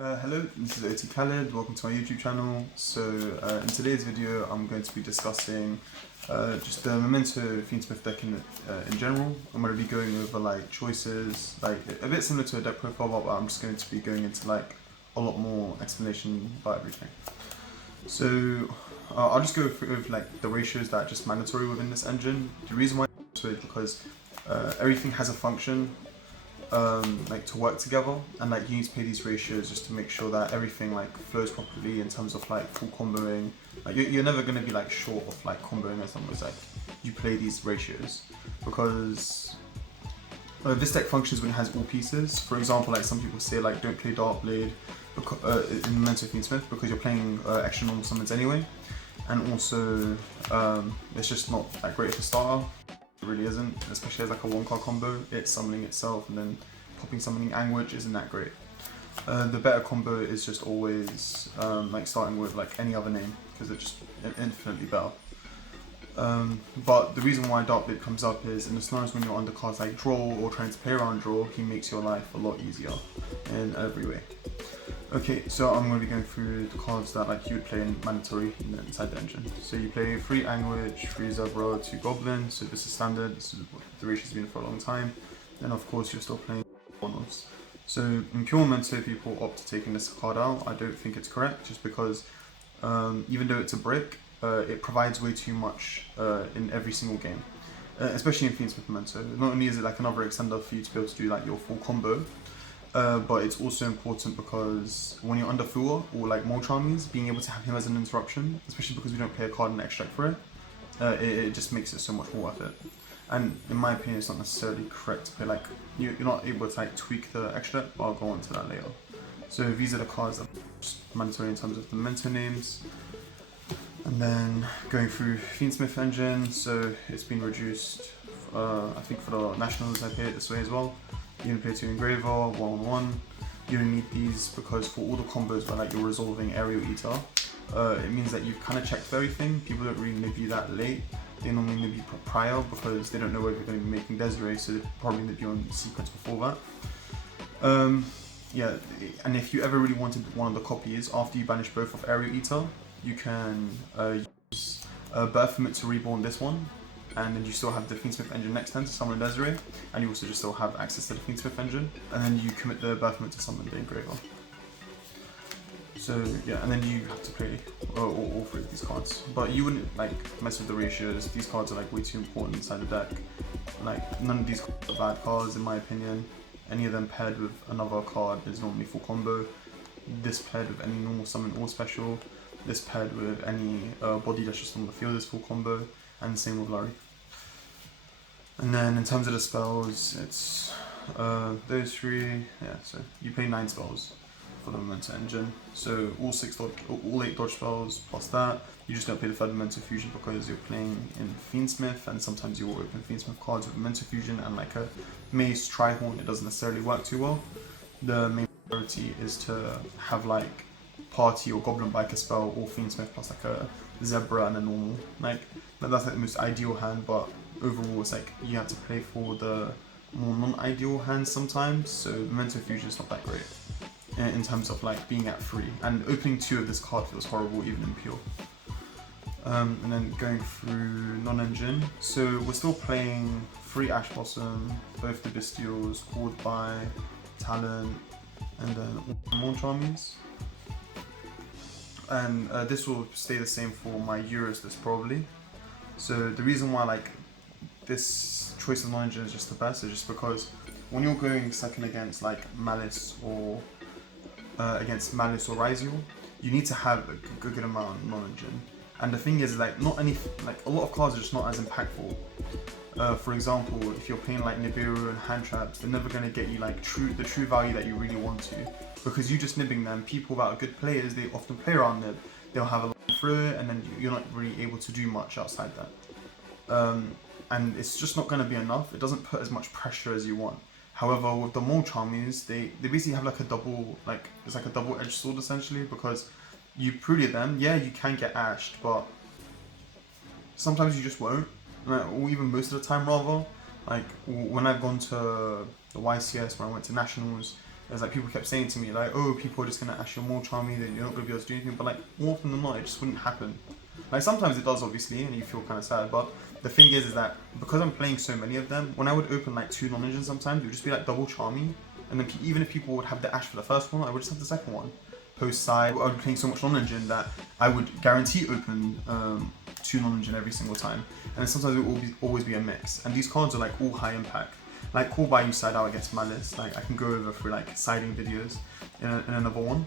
Hello, this is OT Khaled, welcome to my YouTube channel. So in today's video I'm going to be discussing just the Memento Fiendsmith deck in general. I'm going to be going over like choices, like a bit similar to a deck profile, but I'm just going to be going into like a lot more explanation about everything. So I'll just go through like the ratios that are just mandatory within this engine. The reason why is because everything has a function like to work together, and like you need to play these ratios just to make sure that everything like flows properly in terms of like full comboing. Like you're never going to be like short of like comboing as long as like you play these ratios, because this deck functions when it has all pieces. For example, like some people say like don't play Dark Blade in Memento Fiendsmith because you're playing extra normal summons anyway, and also it's just not that great of a starter. It really isn't, especially as like a one card combo. It's summoning itself and then popping summoning Anguish isn't that great. The better combo is just always like starting with like any other name, because it's just infinitely better. But the reason why Darkblade comes up is in the scenarios when you're under cards like draw or trying to play around draw, he makes your life a lot easier in every way. Okay, so I'm going to be going through the cards that like you would play in mandatory inside the engine. So you play 3 Anguish, 3 Zebra, 2 Goblin, so this is standard, this is what the ratio's been for a long time. Then of course you're still playing one-offs. So in pure Memento, people opt to taking this card out. I don't think it's correct, just because even though it's a brick, it provides way too much in every single game. Especially in Fiendsmith Memento. Not only is it like another extender for you to be able to do like your full combo, but it's also important because when you're under Fua or like Molcharmies, being able to have him as an interruption, especially because we don't play a card in extract for it, it just makes it so much more worth it. And in my opinion, it's not necessarily correct to play like, you're not able to like tweak the extract, but I'll go on to that later. So these are the cards that are just mandatory in terms of the Memento names. And then going through Fiendsmith engine, so it's been reduced, I think for the Nationals I play it this way as well. You can play 2 Engraver, 1-on-1. You don't need these because for all the combos where like you're resolving Aerial Eater, it means that you've kind of checked everything. People don't really nib you that late. They normally nib you prior because they don't know whether you're going to be making Desiree, so they probably nib you on sequence before that. Yeah, and if you ever really wanted one of the copies, after you banish both of Aerial Eater, you can use Baphomet to reborn this one, and then you still have the Fiendsmith engine next turn to summon Desiree, and you also just still have access to the Fiendsmith engine, and then you commit the Baphomet to summon the Engraver. So yeah, and then you have to play all 3 of these cards. But you wouldn't like mess with the ratios. These cards are like way too important inside the deck. Like none of these cards are bad cards in my opinion. Any of them paired with another card is normally full combo. This paired with any normal summon or special. This paired with any body that's just on the field is full combo, and same with Larry. And then in terms of the spells, it's those 3. Yeah, so you play 9 spells for the Memento engine. So all 8 dodge spells plus that. You just don't play the 3rd Memento Fusion because you're playing in Fiendsmith, and sometimes you will open Fiendsmith cards with Memento Fusion and like a Mace Trihorn. It doesn't necessarily work too well. The main priority is to have like Party or Goblin Biker spell or Fiendsmith plus like a Zebra and a normal. Like that's like the most ideal hand, but overall it's like you have to play for the more non-ideal hands sometimes. So Memento Fusion is not that great in terms of like being at 3, and opening 2 of this card feels horrible even in pure. And then going through non-engine, so we're still playing 3 Ash Blossom, both the Bestials, Called by, Talent, and then Molcharmies. And this will stay the same for my Euros list probably. So the reason why like this choice of non-engine is just the best is just because when you're going second against like Malice or Ryziel, you need to have a good amount of non-engine. And the thing is like not any like a lot of cards are just not as impactful. For example, if you're playing like Nibiru and hand traps, they're never going to get you like the true value that you really want to, because you just nibbing them. People that are good players, they often play around nib. They'll have a long through it, and then you're not really able to do much outside that. And it's just not going to be enough. It doesn't put as much pressure as you want. However, with the Molcharmies, they basically have like a double, like it's like a double-edged sword essentially, because you prudent them, yeah, you can get ashed, but sometimes you just won't. Or even most of the time rather. Like when I've gone to the YCS, when I went to Nationals, There's like people kept saying to me like, oh, people are just gonna Ash your more charmy, then you're not gonna be able to do anything. But like more often than not, it just wouldn't happen. Like sometimes it does, obviously, and you feel kind of sad. But the thing is that because I'm playing so many of them, when I would open like 2 non-engines, sometimes it would just be like double charmy. And then even if people would have the Ash for the first one, I would just have the second one. Post side, I would be playing so much non-engine that I would guarantee open 2 non-engine every single time. And then sometimes it will always be a mix. And these cards are like all high impact. Like call by you side out against Malice. Like I can go over through like siding videos in another one.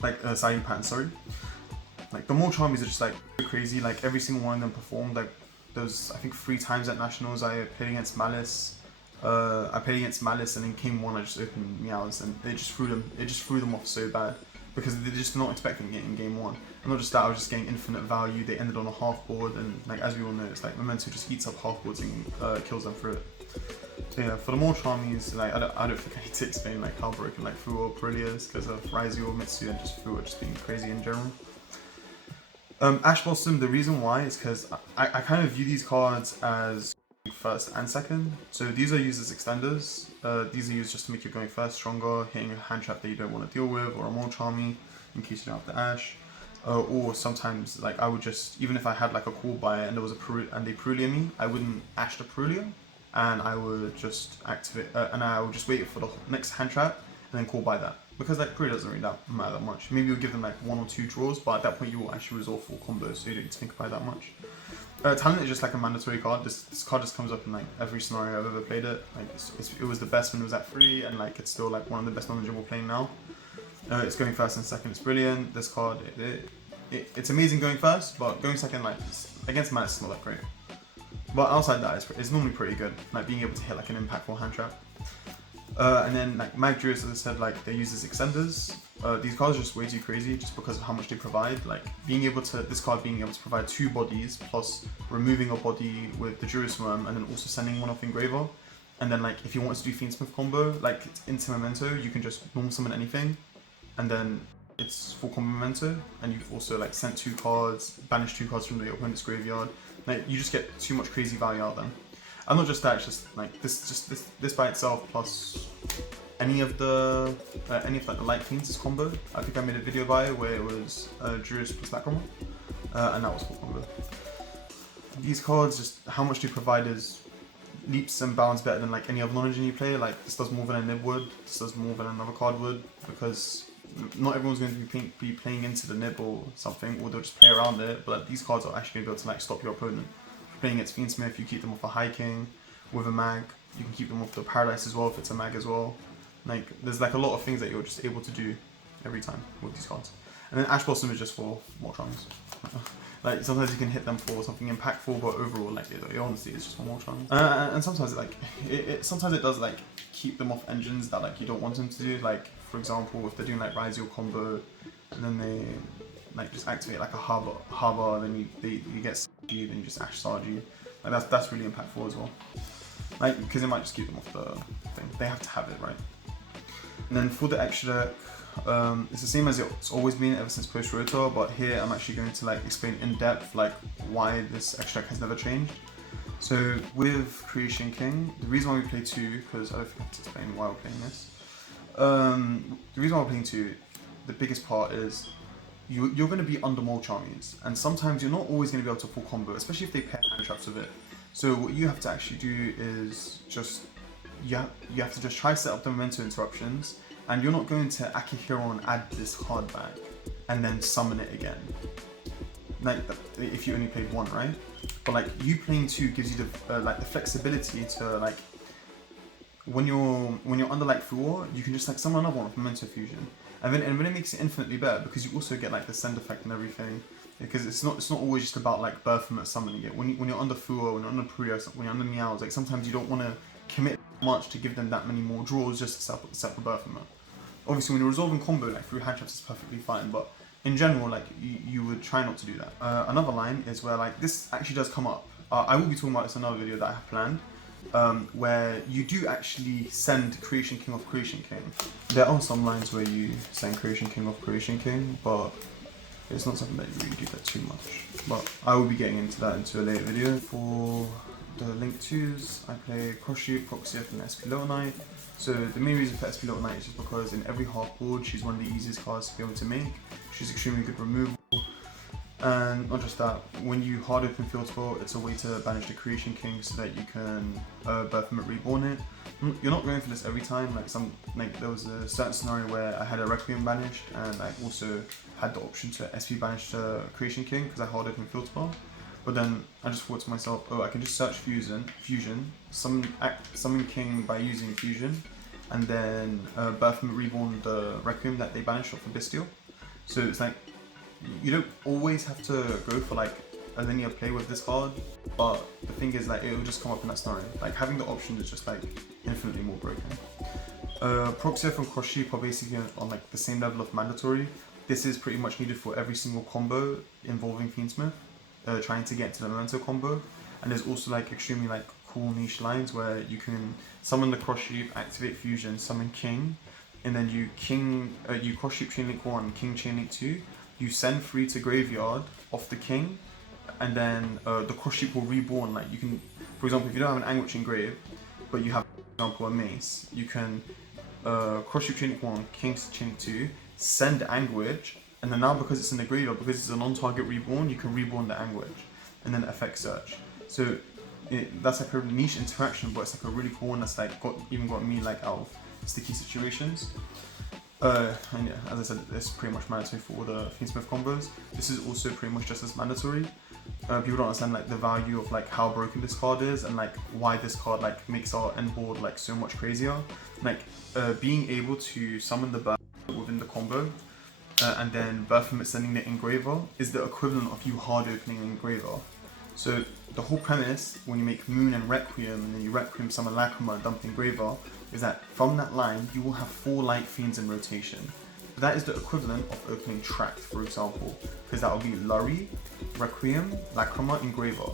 Like siding patterns, sorry. Like the more charmies are just like crazy. Like every single one of them performed. Like there was I think 3 times at Nationals I played against Malice. I played against Malice and in game 1 I just opened Meows and it just threw them off so bad because they're just not expecting it in game 1. And not just that, I was just getting infinite value. They ended on a half board and like as we all know, it's like Memento just eats up half boards and kills them through it. So yeah, for the more charmies, like I don't think I need to explain like how broken like Fuo Perillia is because of Raizu or Mitsu and just Fuo just being crazy in general. Ash Blossom, the reason why is because I kind of view these cards as first and second. So these are used as extenders. These are used just to make your going first stronger, hitting a hand trap that you don't want to deal with, or a more charmy in case you don't have the Ash. Or sometimes like I would just, even if I had like a call by and there was they Perillia me, I wouldn't Ash the Perillia and I would just activate and I would just wait for the next hand trap and then call by that. Because like Perillia doesn't really matter that much. Maybe you'll give them like 1 or 2 draws, but at that point you will actually resolve full combos, so you don't need to think about it that much. Talent is just like a mandatory card. This card just comes up in like every scenario I've ever played it. Like it was the best when it was at 3, and like it's still like one of the best non-engine we're playing now. It's going first and second. It's brilliant. This card, it's amazing going first, but going second like against Malice is not that great. But outside that, it's normally pretty good. Like being able to hit like an impactful hand trap. And then like Mag Druids, as I said, like they use as extenders. These cards are just way too crazy just because of how much they provide. Like this card being able to provide 2 bodies plus removing a body with the Druid Swarm and then also sending one off Engraver. And then like if you want to do Fiendsmith combo, like into Memento, you can just normal summon anything and then it's full combo Memento. And you've also like sent 2 cards, banished 2 cards from your opponent's graveyard. Like you just get too much crazy value out of them. And not just that, it's just like this by itself plus any of like the Light Fiends combo. I think I made a video by it where it was Druid plus Lacrimal, and that was full combo. These cards, just how much they provide is leaps and bounds better than like any other non-engine you play. Like this does more than a nib would, this does more than another card would, because not everyone's going to be playing into the nib or something, or they'll just play around it. But these cards are actually able to like stop your opponent. Playing against Fiendsmith, you keep them off a High King with a Mag. You can keep them off the Paradise as well if it's a Mag as well. Like there's like a lot of things that you're just able to do every time with these cards. And then Ash Blossom is just for more charms. Like sometimes you can hit them for something impactful, but overall, like honestly, it's just for more charms. And sometimes sometimes it does like keep them off engines that like you don't want them to do. Like for example, if they're doing like Raizu combo, and then they like just activate like a harbor, then you get Sargi, then you just Ash Sargi. Like that's really impactful as well. Like because it might just keep them off the thing. They have to have it, right? And then for the extra deck, it's the same as it's always been ever since post Rotor, but here I'm actually going to like explain in depth like why this extra deck has never changed. So with Creation King, the reason why we play 2, because I don't think I have to explain why we're playing this. The reason why we're playing 2, the biggest part is you're going to be under more charmies, and sometimes you're not always going to be able to full combo, especially if they pair hand traps with it. So what you have to actually do is just you have to just try to set up the Memento interruptions, and you're not going to Akihiro and add this card back and then summon it again. Like if you only played 1, right? But like you playing 2 gives you the like the flexibility to like when you're under like 4, you can just like summon another one with Memento Fusion. And then it makes it infinitely better because you also get like the send effect and everything. Because it's not always just about like Berthamut summoning it. When you're under Fuo, when you're under Perillia, when you're under Meows, like sometimes you don't want to commit much to give them that many more draws just to set for Berthamut. Obviously when you're resolving combo like through hand traps is perfectly fine, but in general like you would try not to do that. Another line is where like this actually does come up. I will be talking about this in another video that I have planned. Where you do actually send Creation King off Creation King. There are some lines where you send Creation King off Creation King, but it's not something that you really do that too much. But I will be getting into that into a later video. For the Link 2s, I play Cross Shoot, Proxy F, and SP Little Knight. So the main reason for SP level 9 is just because in every hard board she's one of the easiest cards to be able to make. She's extremely good removal. And not just that, when you hard open field spell, it's a way to banish the Creation King so that you can Birthmit Reborn it. You're not going for this every time. There was a certain scenario where I had a Requiem banished, and I also had the option to SP banish the Creation King because I hard open field spell. But then I just thought to myself, oh, I can just search fusion, summon King by using fusion, and then Birthmit Reborn the Requiem that they banished off the Bestial. So it's like, you don't always have to go for like a linear play with this card, but the thing is like it will just come up in that scenario. Like having the option is just like infinitely more broken. Proxy and Cross Sheep are basically on like the same level of mandatory. This is pretty much needed for every single combo involving Fiendsmith, trying to get into the Memento combo. And there's also like extremely like cool niche lines where you can summon the Cross Sheep, activate fusion, summon King, and then you Cross Sheep Chainlink 1, King Chainlink 2. You send 3 to graveyard off the King, and then the Cross Sheep will reborn. Like you can, for example, if you don't have an Anguish engraved, but you have, for example, a Mace, you can Cross Sheep Chainlink 1, King Chainlink 2, send Anguish, and then now because it's in the graveyard, because it's a non-target reborn, you can reborn the Anguish, and then effect search. So that's like a niche interaction, but it's like a really cool one that's like even got me like out of sticky situations. And yeah, as I said, it's pretty much mandatory for all the Fiendsmith combos. This is also pretty much just as mandatory. People don't understand like the value of like how broken this card is and like why this card like makes our end board like so much crazier. Like being able to summon the Birthmit within the combo and then Birthmit sending the Engraver is the equivalent of you hard opening an Engraver. So the whole premise when you make Moon and Requiem and then you Requiem summon Lacrima and dump Engraver is that from that line you will have 4 Light Fiends in rotation. But that is the equivalent of opening Tract, for example, because that will be Lurry, Requiem, Lacrima, Engraver.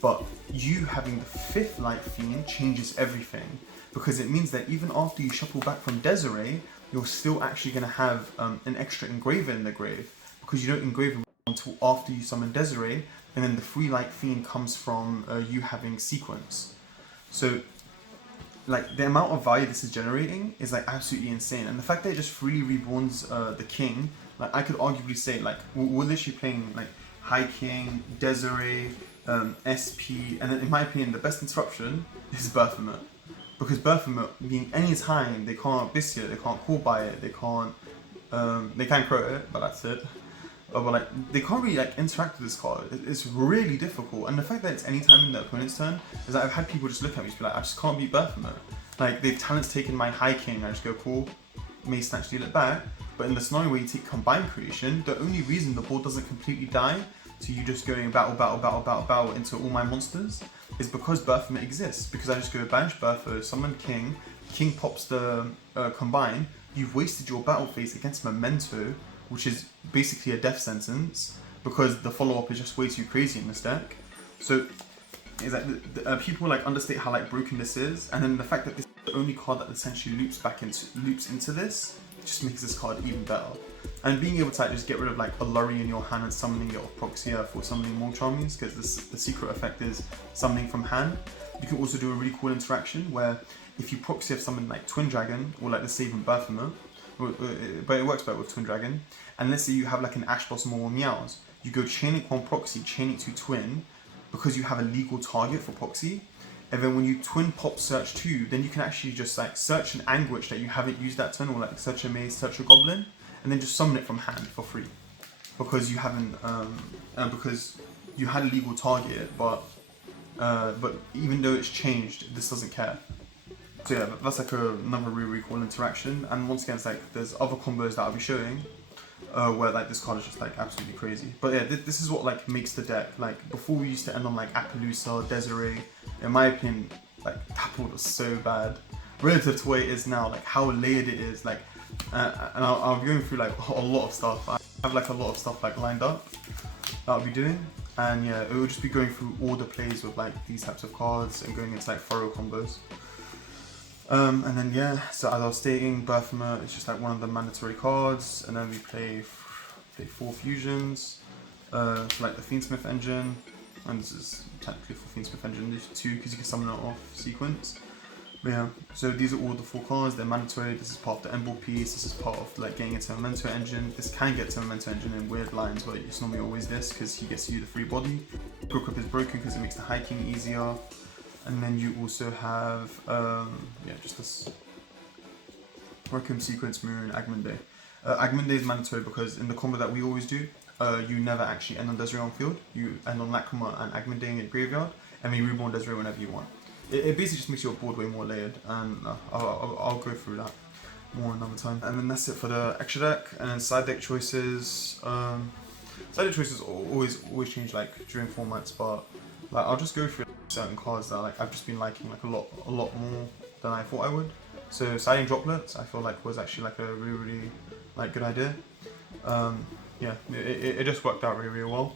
But you having the 5th Light Fiend changes everything, because it means that even after you shuffle back from Desiree, you're still actually going to have an extra Engraver in the grave, because you don't engrave until after you summon Desiree, and then the 3 Light Fiend comes from you having Sequence. So like the amount of value this is generating is like absolutely insane, and the fact that it just freely reborns the King, like I could arguably say like we're literally playing like High King, Desiree, SP, and then in my opinion the best interruption is Birthmit, because Birthmit being any time they can't Biscuit, they can't call by it, they can crow it, but that's it. But like they can't really like interact with this card. It's really difficult, and the fact that it's any time in the opponent's turn is that I've had people just look at me and be like, I just can't beat Birthmit. Like they've talents taken my High King, I just go cool, may snatch deal it back. But in the scenario where you take Combined Creation, the only reason the board doesn't completely die to you just going battle into all my monsters is because Birthmit exists. Because I just go banish Bertha, summon King, King pops the Combine, you've wasted your battle phase against Memento, which is basically a death sentence, because the follow-up is just way too crazy in this deck. So is that people like understate how like broken this is, and then the fact that this is the only card that essentially loops into this just makes this card even better. And being able to like, just get rid of like a Lurry in your hand and summoning it off Proxia for summoning more Charmies, because the secret effect is summoning from hand. You can also do a really cool interaction where if you Proxia summon like Twin Dragon or like the Saving Birthmit, but it works better with Twin Dragon. And let's say you have like an Ash Blossom or Meows, you go Chainlink 1 Proxy, Chainlink 2 Twin, because you have a legal target for Proxy. And then when you Twin Pop Search 2, then you can actually just like search an Anguish that you haven't used that turn, or like search a Maze, search a Goblin, and then just summon it from hand for free, because you haven't, because you had a legal target, but even though it's changed, this doesn't care. So yeah, that's like another really cool interaction. And once again, it's like there's other combos that I'll be showing where like this card is just like absolutely crazy. But yeah, this is what like makes the deck. Like before we used to end on like Appaloosa, Desiree. In my opinion, like that board was so bad relative to where it is now. Like how layered it is. Like and I'll be going through like a lot of stuff. I have like a lot of stuff like lined up that I'll be doing. And yeah, it will just be going through all the plays with like these types of cards and going into like thorough combos. And then yeah, so as I was stating, Birthmit is just like one of the mandatory cards, and then we play 4 fusions, so like the Fiendsmith engine, and this is technically for Fiendsmith engine, there's 2 because you can summon it off sequence. Yeah, so these are all the 4 cards, they're mandatory. This is part of the envoy piece, this is part of like getting into Memento engine. This can get to Memento engine in weird lines, but it's normally always this because he gets you the free body. Go Grip is broken because it makes the hiking easier. And then you also have, yeah, just this Requiem Sequence, Moon, Agmund Agmund is mandatory because in the combo that we always do, you never actually end on Desiree on field. You end on Lacrima and Agmund in your graveyard, and then you reborn Desiree whenever you want. It basically just makes your board way more layered, and I'll go through that more another time. And then that's it for the extra deck. And then side deck choices. Side deck choices always change like during formats, but like I'll just go through certain cards that like I've just been liking like a lot more than I thought I would. So siding droplets, I feel like was actually like a really like good idea. Yeah, it just worked out really well.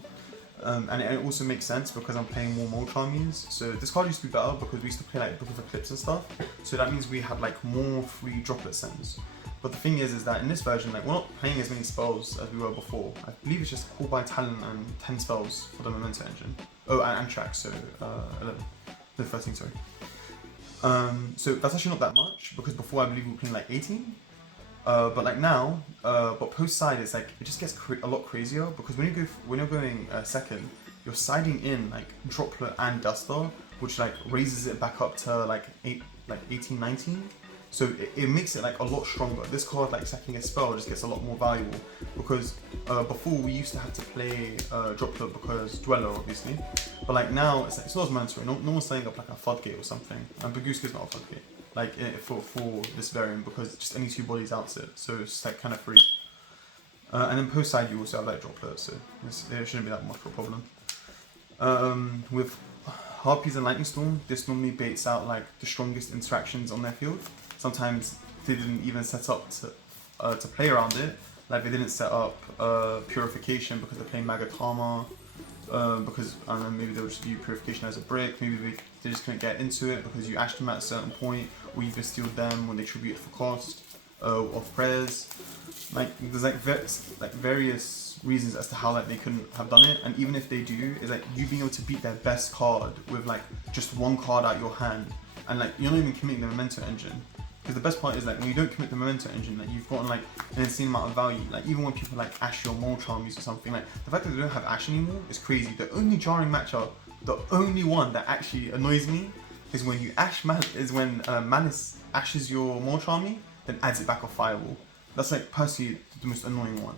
And it also makes sense because I'm playing more Molch armies. So this card used to be better because we used to play like Book of Eclipse and stuff. So that means we had like more free droplet sends. But the thing is that in this version, like we're not playing as many spells as we were before. I believe it's just Call by Talent and 10 spells for the Memento engine. Oh, and tracks, so 11. No, 13, sorry. So that's actually not that much because before I believe we were playing like 18. But like now, but post side it's like it just gets a lot crazier because when you're going second, you're siding in like droplet and duster, which like raises it back up to like 18, 19. So it makes it like a lot stronger. This card like sacking a spell just gets a lot more valuable because before we used to have to play droplet because Dweller obviously, but like now it's not as mandatory. No one's setting up like a floodgate or something, and Baguska's not a floodgate. Like for this variant because just any 2 bodies outs it, so it's like kind of free. And then post side you also have like droplets, so it shouldn't be that much of a problem. With Harpies and Lightning Storm, this normally baits out like the strongest interactions on their field. Sometimes they didn't even set up to play around it. Like they didn't set up Purification because they're playing Magatama. Because I don't know, maybe they'll just view Purification as a brick, maybe they just couldn't get into it because you ashed them at a certain point, or you even stealed them when they tribute for cost of prayers. Like there's like various reasons as to how like they couldn't have done it, and even if they do, it's like you being able to beat their best card with like just 1 card out your hand, and like you're not even committing the Memento engine. Because the best part is like when you don't commit the Memento engine, like you've gotten like an insane amount of value. Like even when people like Ash your Molch armies or something, like the fact that they don't have Ash anymore is crazy. The only jarring matchup, the only one that actually annoys me is when you Ash when Manus ashes your Molch army, then adds it back off Firewall. That's like personally the most annoying one.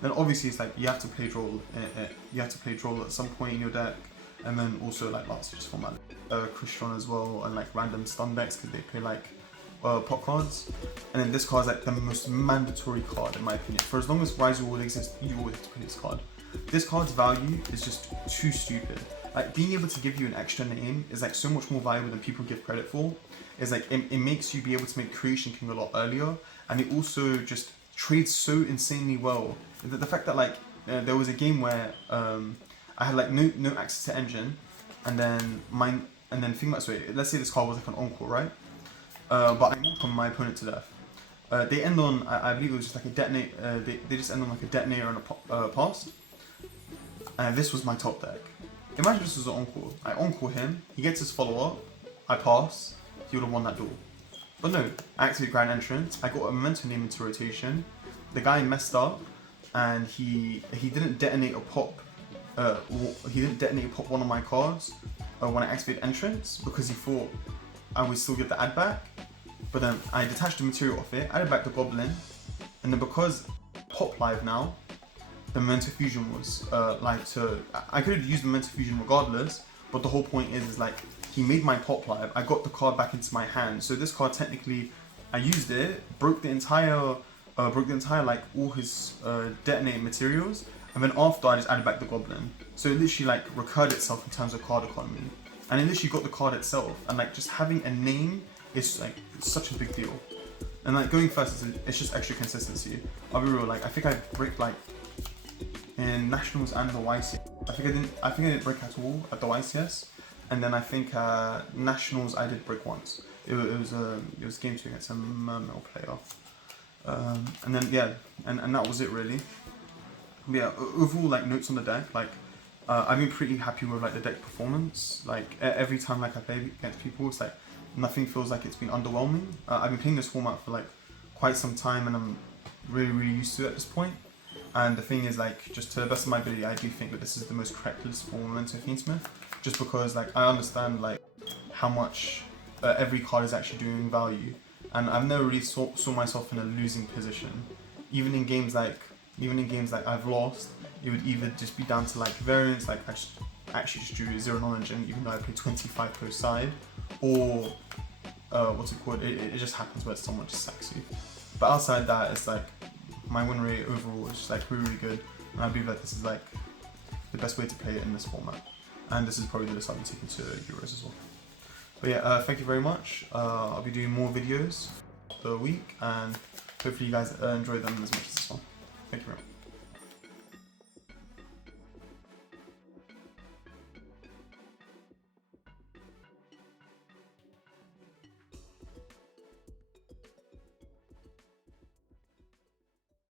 Then obviously it's like you have to play draw. You have to play draw at some point in your deck, and then also like last year's format, Christian as well, and like random stun decks because they play like pop cards. And then this card is like the most mandatory card in my opinion. For as long as Rise will exist, you always have to play this card. This card's value is just too stupid. Like being able to give you an extra name is like so much more valuable than people give credit for. It's like it makes you be able to make Creation King a lot earlier, and it also just trades so insanely well. The fact that like there was a game where I had like no access to engine, and then think about it. Let's say this card was like an encore, right? But I moved from my opponent to death. They end on, I believe it was just like a detonator. They just end on like a detonator and a pass. And this was my top deck. Imagine this was an encore. I encore him, he gets his follow up, I pass, he would have won that duel. But no, I activated Grand Entrance, I got a Memento name into rotation, the guy messed up, and he didn't detonate or pop, one of my cards when I activated Entrance because he thought I would still get the add back. But then I detached the material off it, added back the Goblin, and then because Pop live now, the Memento Fusion was live, so I could have used the Memento Fusion regardless, but the whole point is like, he made my Pop live, I got the card back into my hand, so this card technically, I used it, broke the entire like all his detonate materials, and then after I just added back the Goblin. So it literally like recurred itself in terms of card economy. And it literally got the card itself, and like just having a name is like such a big deal. And like going first, it's just extra consistency. I'll be real, like I think I bricked like in Nationals and the YCS. I think I didn't brick at all at the YCS, and then I think Nationals I did brick once. It was game 2 against a Mermail player. And then yeah, and that was it really. But yeah, overall like notes on the deck, like I've been pretty happy with like the deck performance. Like every time like I play against people, it's like nothing feels like it's been underwhelming. I've been playing this format for like quite some time, and I'm really used to it at this point. And the thing is, like, just to the best of my ability, I do think that this is the most correct list for Memento Fiendsmith, just because like I understand like how much every card is actually doing value, and I've never really saw myself in a losing position. Even in games like I've lost, it would either just be down to like variance, like I just actually just drew 0 knowledge, and even though I played 25 per side, or what's it called? It just happens where someone just sacks you. But outside that, it's like my win rate overall is just like really good, and I believe that this is like the best way to play it in this format. And this is probably the list I'll be taking to Euros as well. But yeah, thank you very much. I'll be doing more videos per week, and hopefully you guys enjoy them as much as this one. Thank you very much.